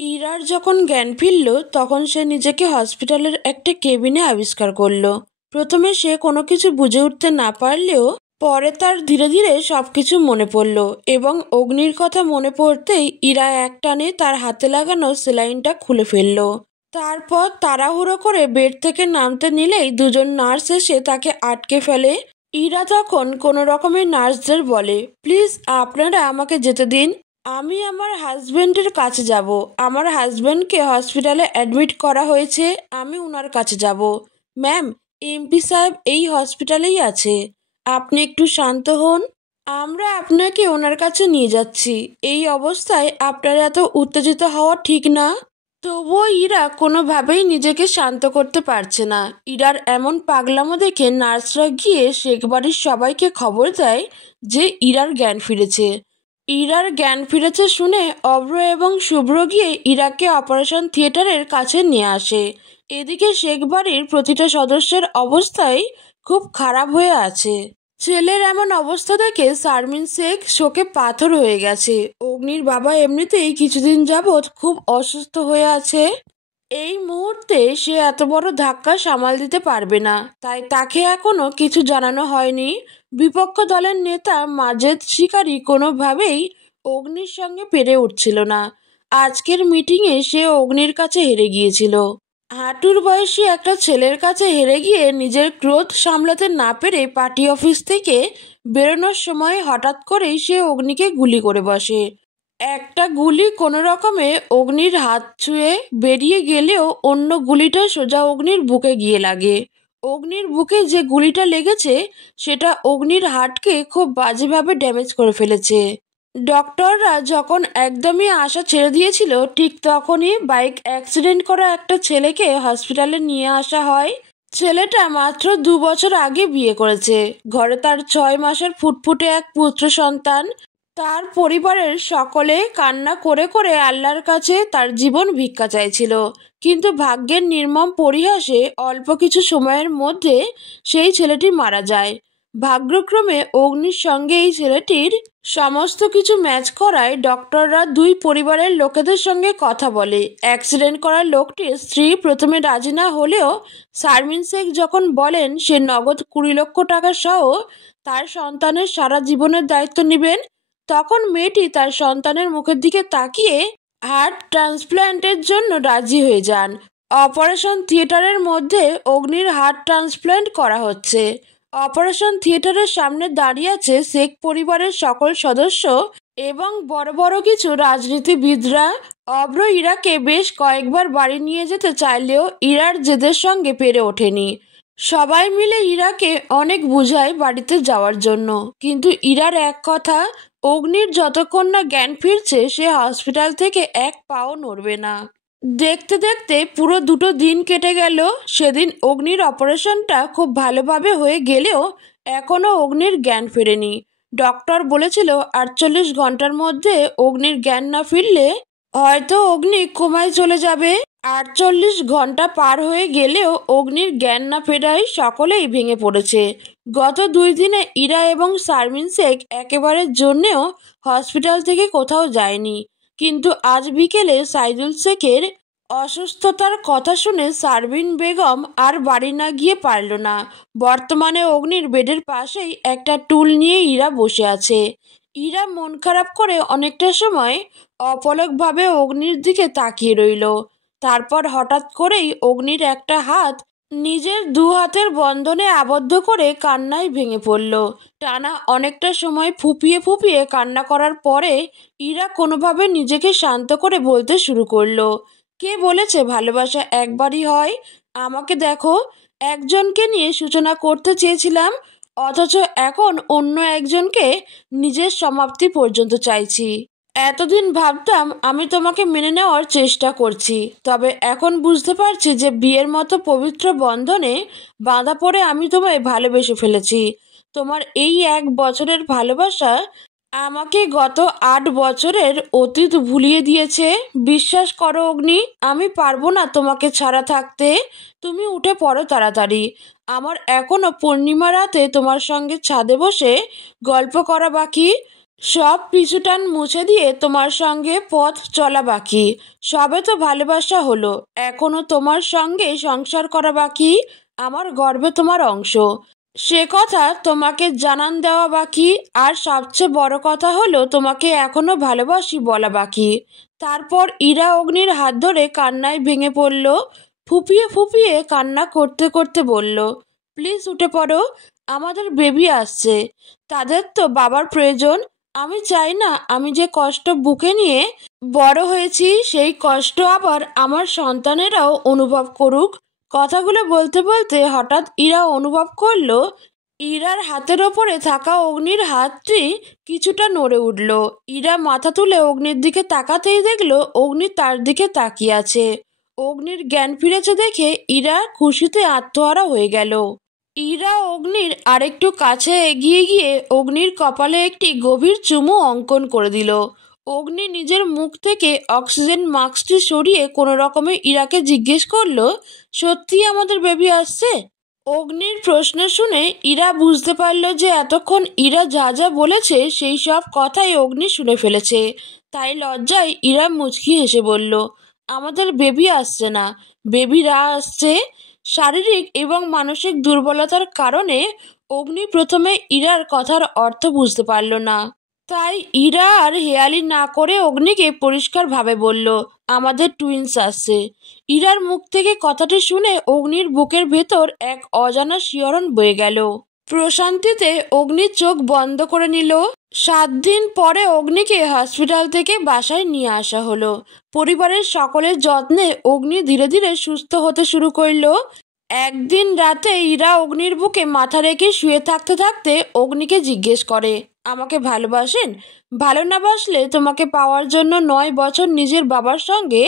ইরার যখন জ্ঞান ফিরল তখন সে নিজেকে হসপিটালের একটা কেবিনে আবিষ্কার করলো। প্রথমে সে কোনো কিছু বুঝে উঠতে না পারলেও পরে তার ধীরে ধীরে সবকিছু মনে পড়ল এবং অগ্নির কথা মনে পড়তেই ইরা একটানে তার হাতে লাগানো সেলাইনটা খুলে ফেলল। তারপর তাড়াহুড়ো করে বেড থেকে নামতে নিলেই দুজন নার্স এসে তাকে আটকে ফেলে। ইরা তখন কোনো রকমের নার্সদের বলে, প্লিজ আপনারা আমাকে যেতে দিন, আমি আমার হাজবেন্ডের কাছে যাব। আমার হাজবেন্ডকে হসপিটালে অ্যাডমিট করা হয়েছে, আমি ওনার কাছে যাব। ম্যাম, এমপি সাহেব এই হসপিটালেই আছে, আপনি একটু শান্ত হন, আমরা আপনাকে ওনার কাছে নিয়ে যাচ্ছি। এই অবস্থায় আপনার এত উত্তেজিত হওয়া ঠিক না। তবুও ইরা কোনোভাবেই নিজেকে শান্ত করতে পারছে না। ইরার এমন পাগলামো দেখে নার্সরা গিয়ে শেখ বাড়ির সবাইকে খবর দেয় যে ইরার জ্ঞান ফিরেছে। ইরার জ্ঞান ফিরেছে শুনে অভ্র এবং শুভ্র গিয়ে ইরাকে অপারেশন থিয়েটারের কাছে নিয়ে আসে। এদিকে শেখ বাড়ির প্রতিটা সদস্যের অবস্থাই খুব খারাপ হয়ে আছে। ছেলের এমন অবস্থা দেখে শারমিন শেখ শোকে পাথর হয়ে গেছে। অগ্নির বাবা এমনিতেই কিছুদিন যাবৎ খুব অসুস্থ হয়ে আছে। এই মুহূর্তে সে এত বড় ধাক্কা সামাল দিতে পারবে না, তাই তাকে এখনো কিছু জানানো হয়নি। বিপক্ষ দলের নেতা মাজেদ শিকারী কোনোভাবেই অগ্নির সঙ্গে পেরে উঠছিল না। আজকের মিটিংয়ে সে অগ্নির কাছে হেরে গিয়েছিল। হাঁটুর বয়সী একটা ছেলের কাছে হেরে গিয়ে নিজের ক্রোধ সামলাতে না পেরে পার্টি অফিস থেকে বেরোনোর সময় হঠাৎ করেই সে অগ্নিকে গুলি করে বসে। একটা গুলি কোনো রকমে অগ্নির হাত ছুঁয়ে বেরিয়ে গেলেও অন্য গুলিটা সোজা অগ্নির বুকে গিয়ে লাগে। অগ্নির বুকে যে গুলিটা লেগেছে সেটা অগ্নির হার্টকে খুব বাজেভাবে ড্যামেজ করে ফেলেছে। ডক্টররা যখন একদমই আশা ছেড়ে দিয়েছিল ঠিক তখনই বাইক অ্যাক্সিডেন্ট করা একটা ছেলেকে হসপিটালে নিয়ে আসা হয়। ছেলেটা মাত্র 2 বছর আগে বিয়ে করেছে, ঘরে তার 6 মাসের ফুটফুটে এক পুত্র সন্তান। তার পরিবারের সকলে কান্না করে করে আল্লাহর কাছে তার জীবন ভিক্ষা চাইছিল, কিন্তু ভাগ্যের নির্মম পরিহাসে অল্প কিছু সময়ের মধ্যে সেই ছেলেটি মারা যায়। ভাগ্যক্রমে অগ্নির সঙ্গে এই ছেলেটির সমস্ত কিছু ম্যাচ করায় ডক্টররা দুই পরিবারের লোকেদের সঙ্গে কথা বলে। অ্যাক্সিডেন্ট করা লোকটির স্ত্রী প্রথমে রাজি না হলেও শারমিন শেখ যখন বলেন সে নগদ 20 লক্ষ টাকা সহ তার সন্তানের সারা জীবনের দায়িত্ব নেবেন, তখন মেয়েটি তার সন্তানের মুখের দিকে তাকিয়ে হার্ট ট্রান্সপ্ল্যান্টের জন্য রাজি হয়ে যান। অপারেশন থিয়েটারের মধ্যে অগ্নির হার্ট ট্রান্সপ্ল্যান্ট করা হচ্ছে। অপারেশন থিয়েটারের সামনে দাঁড়িয়ে আছে শেখ পরিবারের সকল সদস্য এবং বড় বড় কিছু রাজনীতিবিদরা। অভ্র ইরাকে বেশ কয়েকবার বাড়ি নিয়ে যেতে চাইলেও ইরার জেদের সঙ্গে পেরে ওঠেনি। সবাই মিলে ইরাকে অনেক বুঝায় বাড়িতে যাওয়ার জন্য, কিন্তু ইরার এক কথা, অগ্নির যতক্ষণ না জ্ঞান ফিরছে সে হসপিটাল থেকে এক পাও নড়বে না। দেখতে দেখতে পুরো 2 দিন কেটে গেল। সেদিন অগ্নির অপারেশনটা খুব ভালোভাবে হয়ে গেলেও এখনও অগ্নির জ্ঞান ফেরেনি। ডক্টর বলেছিল 48 ঘন্টার মধ্যে অগ্নির জ্ঞান না ফিরলে হয়তো অগ্নি কোমায় চলে যাবে। 48 ঘন্টা পার হয়ে গেলেও অগ্নির জ্ঞান না ফেরায় সকলেই ভেঙে পড়েছে। গত 2 দিনে ইরা এবং শারমিন শেখ একেবারের জন্যেও হসপিটাল থেকে কোথাও যায়নি, কিন্তু আজ বিকেলে সাইদুল শেখের অসুস্থতার কথা শুনে শারমিন বেগম আর বাড়ি না গিয়ে পারল না। বর্তমানে অগ্নির বেডের পাশেই একটা টুল নিয়ে ইরা বসে আছে। ইরা মন খারাপ করে অনেকটা সময় অপলকভাবে অগ্নির দিকে তাকিয়ে রইল। তারপর হঠাৎ করেই অগ্নির একটা হাত নিজের 2 হাতের বন্ধনে আবদ্ধ করে কান্নায় ভেঙে পড়ল। টানা অনেকটা সময় ফুপিয়ে ফুপিয়ে কান্না করার পরে ইরা কোনোভাবে নিজেকে শান্ত করে বলতে শুরু করলো, কে বলেছে ভালোবাসা একবারই হয়? আমাকে দেখো, একজনকে নিয়ে সূচনা করতে চেয়েছিলাম, অথচ এখন অন্য একজনকে নিজের সমাপ্তি পর্যন্ত চাইছি। এতদিন ভাবতাম আমি তোমাকে মেনে নেওয়ার চেষ্টা করছি, তবে এখন বুঝতে পারছি যে বিয়ের মতো পবিত্র বন্ধনে বাঁধা পড়ে আমি তোমায় ভালোবেসে ফেলেছি। তোমার এই 1 বছরের ভালোবাসা আমাকে গত 8 বছরের অতীত ভুলিয়ে দিয়েছে। বিশ্বাস করো অগ্নি, আমি পারবো না তোমাকে ছাড়া থাকতে। তুমি উঠে পড়ো তাড়াতাড়ি। আমার এখনো পূর্ণিমা রাতে তোমার সঙ্গে ছাদে বসে গল্প করা বাকি। সব পিছুটান মুছে দিয়ে তোমার সঙ্গে পথ চলা বাকি। সবে তো ভালোবাসা হলো, এখনো তোমার সঙ্গে সংসার করা বাকি। আমার গর্বে তোমার অংশ, সে কথা তোমাকে জানান দেওয়া বাকি। আর সবচেয়ে বড় কথা হলো তোমাকে এখনো ভালোবাসি বলা বাকি। তারপর ইরা অগ্নির হাত ধরে কান্নায় ভেঙে পড়ল। ফুপিয়ে ফুপিয়ে কান্না করতে করতে বলল, প্লিজ উঠে পড়ো, আমাদের বেবি আসছে, তাদের তো বাবার প্রয়োজন। আমি চাই না আমি যে কষ্ট বুকে নিয়ে বড় হয়েছি সেই কষ্ট আবার আমার সন্তানেরাও অনুভব করুক। কথাগুলো বলতে বলতে হঠাৎ ইরা অনুভব করলো ইরার হাতের ওপরে থাকা অগ্নির হাতটি কিছুটা নড়ে উঠল। ইরা মাথা তুলে অগ্নির দিকে তাকাতেই দেখলো অগ্নি তার দিকে তাকিয়ে আছে। অগ্নির জ্ঞান ফিরেছে দেখে ইরা খুশিতে আত্মহারা হয়ে গেল। ইরা অগ্নির আরেকটু কাছে এগিয়ে গিয়ে অগ্নির কপালে একটি গভীর চুমু অঙ্কন করে দিল। অগ্নি নিজের মুখ থেকে অক্সিজেন মাস্কটি সরিয়ে কোনো রকমে ইরাকে জিজ্ঞেস করলো, সত্যি আমাদের বেবি আসছে? অগ্নির প্রশ্ন শুনে ইরা বুঝতে পারল যে এতক্ষণ ইরা যা যা বলেছে সেই সব কথাই অগ্নি শুনে ফেলেছে। তাই লজ্জায় ইরা মুচকি হেসে বলল, আমাদের বেবি আসছে না, বেবিরা আসছে। শারীরিক এবং মানসিক দুর্বলতার কারণে অগ্নি প্রথমে ইরার কথার অর্থ বুঝতে পারল না। তাই ইরা আর হেয়ালি না করে অগ্নিকে পরিষ্কারভাবে বলল, আমাদের টুইন্স আসছে। ইরার মুখ থেকে কথাটি শুনে অগ্নির বুকের ভেতর এক অজানা শিহরণ বয়ে গেল। প্রশান্তিতে অগ্নির চোখ বন্ধ করে নিল। 7 দিন পরে অগ্নিকে হসপিটাল থেকে বাসায় নিয়ে আসা হলো। পরিবারের সকলের যত্নে অগ্নি ধীরে ধীরে সুস্থ হতে শুরু করলো। একদিন রাতে ইরা অগ্নির বুকে মাথা রেখে শুয়ে থাকতে থাকতে অগ্নিকে জিজ্ঞেস করে, আমাকে ভালোবাসেন? ভালো না বাসলে তোমাকে পাওয়ার জন্য 9 বছর নিজের বাবার সঙ্গে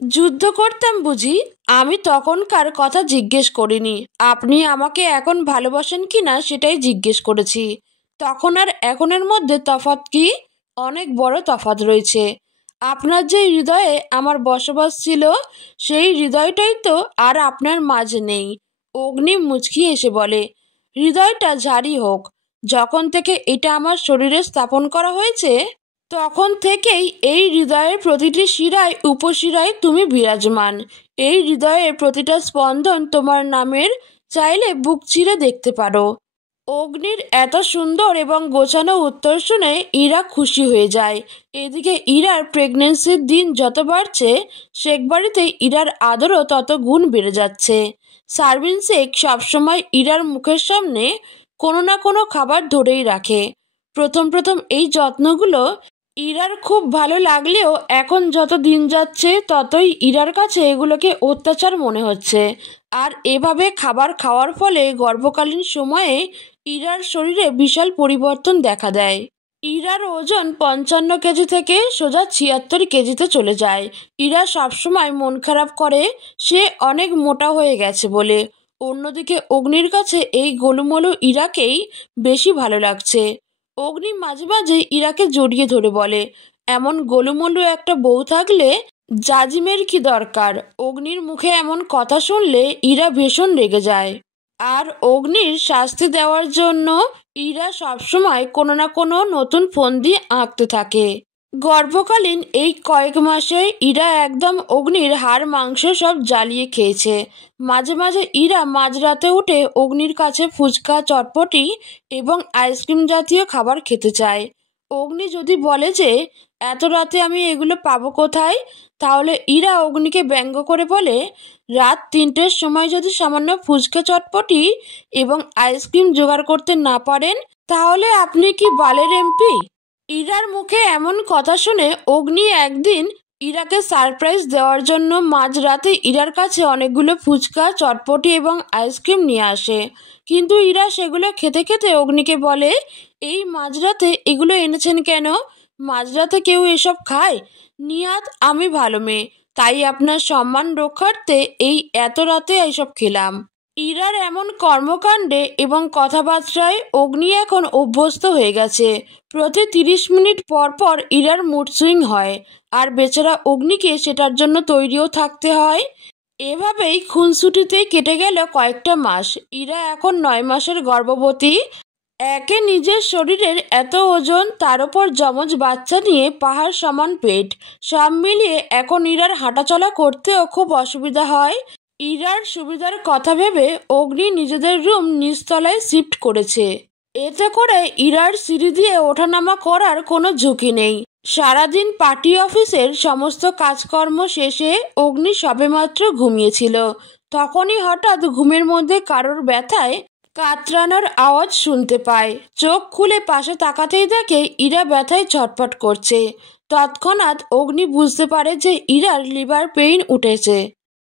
যুদ্ধ করতাম বুঝি? আমি তখনকার কথা জিজ্ঞেস করিনি, আপনি আমাকে এখন ভালোবাসেন কি না সেটাই জিজ্ঞেস করেছি। তখন আর এখনের মধ্যে তফাৎ কি? অনেক বড় তফাৎ রয়েছে। আপনার যে হৃদয়ে আমার বসবাস ছিল সেই হৃদয়টাই তো আর আপনার মাঝে নেই। অগ্নি মুচকি এসে বলে, হৃদয়টা যারই হোক, যখন থেকে এটা আমার শরীরে স্থাপন করা হয়েছে তখন থেকেই এই হৃদয়ের প্রতিটি শিরায় উপশিরায় তুমি বিরাজমান। এই হৃদয়ের প্রতিটা স্পন্দন তোমার নামের, চাইলে বুক চিরে দেখতে পারো। অগ্নির এত সুন্দর এবং গোছানো উত্তর শুনে ইরা খুশি হয়ে যায়। এদিকে ইরার প্রেগনেন্সির দিন যত বাড়ছে শেখ বাড়িতে ইরার আদরও তত গুণ বেড়ে যাচ্ছে। সার্ভিন শেখ সবসময় ইরার মুখের সামনে কোনো না কোনো খাবার ধরেই রাখে। প্রথম প্রথম এই যত্নগুলো ইরার খুব ভালো লাগলেও এখন যত দিন যাচ্ছে ততই ইরার কাছে এগুলোকে অত্যাচার মনে হচ্ছে। আর এভাবে খাবার খাওয়ার ফলে গর্ভকালীন সময়ে ইরার শরীরে বিশাল পরিবর্তন দেখা দেয়। ইরার ওজন 55 কেজি থেকে সোজা 76 কেজিতে চলে যায়। ইরা সবসময় মন খারাপ করে সে অনেক মোটা হয়ে গেছে বলে। অন্যদিকে অগ্নির কাছে এই গোলুমোলু ইরাকেই বেশি ভালো লাগছে। অগ্নি মাঝে মাঝে ইরাকে জড়িয়ে ধরে বলে, এমন গোলুমোলু একটা বউ থাকলে জাজিমের কি দরকার? অগ্নির মুখে এমন কথা শুনলে ইরা ভীষণ রেগে যায়। আর অগ্নির শাস্তি দেওয়ার জন্য ইরা সবসময় কোনো না কোনো নতুন ফন্দি আঁকতে থাকে। গর্ভকালীন এই কয়েক মাসে ইরা একদম অগ্নির হাড় মাংস সব জ্বালিয়ে খেয়েছে। মাঝে মাঝে ইরা মাঝরাতে উঠে অগ্নির কাছে ফুচকা, চটপটি এবং আইসক্রিম জাতীয় খাবার খেতে চায়। অগ্নি যদি বলে যে এত রাতে আমি এগুলো পাবো কোথায়, তাহলে ইরা অগ্নিকে ব্যঙ্গ করে বলে, রাত 3টের সময় যদি সামান্য ফুচকা, চটপটি এবং আইসক্রিম জোগাড় করতে না পারেন তাহলে আপনি কি বালের এমপি? ইরার মুখে এমন কথা শুনে অগ্নি একদিন ইরাকে সারপ্রাইজ দেওয়ার জন্য মাঝরাতে ইরার কাছে অনেকগুলো ফুচকা, চটপটি এবং আইসক্রিম নিয়ে আসে। কিন্তু ইরা সেগুলো খেতে খেতে অগ্নিকে বলে, এই মাঝরাতে এগুলো এনেছেন কেন? মাঝরাতে কেউ এসব খায়? নিহাত আমি ভালো মেয়ে, তাই আপনার সম্মান রক্ষার্থে এই এত রাতে এইসব খেলাম। ইরার এমন কর্মকাণ্ডে এবং কথাবার্তায় অগ্নি এখন অভ্যস্ত হয়ে গেছে। প্রতি 30 মিনিট পর পর ইরার মুড সুইং হয়, আর বেচারা অগ্নিকে সেটার জন্য তৈরিও থাকতে হয়। এভাবেই খুনসুটিতে কেটে গেল কয়েকটা মাস। ইরা এখন 9 মাসের গর্ভবতী। একে নিজের শরীরের এত ওজন, তার উপর যমজ বাচ্চা নিয়ে পাহাড় সমান পেট, সব মিলিয়ে এখন ইরার হাঁটাচলা করতেও খুব অসুবিধা হয়। ইরার সুবিধার কথা ভেবে অগ্নি নিজেদের রুম নিচতলায় শিফট করেছে। এতে করে ইরার সিঁড়ি দিয়ে ওঠানামা করার কোনো ঝুঁকি নেই। সারাদিন পার্টি অফিসের সমস্ত কাজকর্ম শেষে অগ্নি সবেমাত্র ঘুমিয়েছিল। তখনই হঠাৎ ঘুমের মধ্যে কারোর ব্যথায় কাতরানোর আওয়াজ শুনতে পায়। চোখ খুলে পাশে তাকাতেই দেখে ইরা ব্যথায় ছটফট করছে। তৎক্ষণাৎ অগ্নি বুঝতে পারে যে ইরার লিভার পেইন উঠেছে।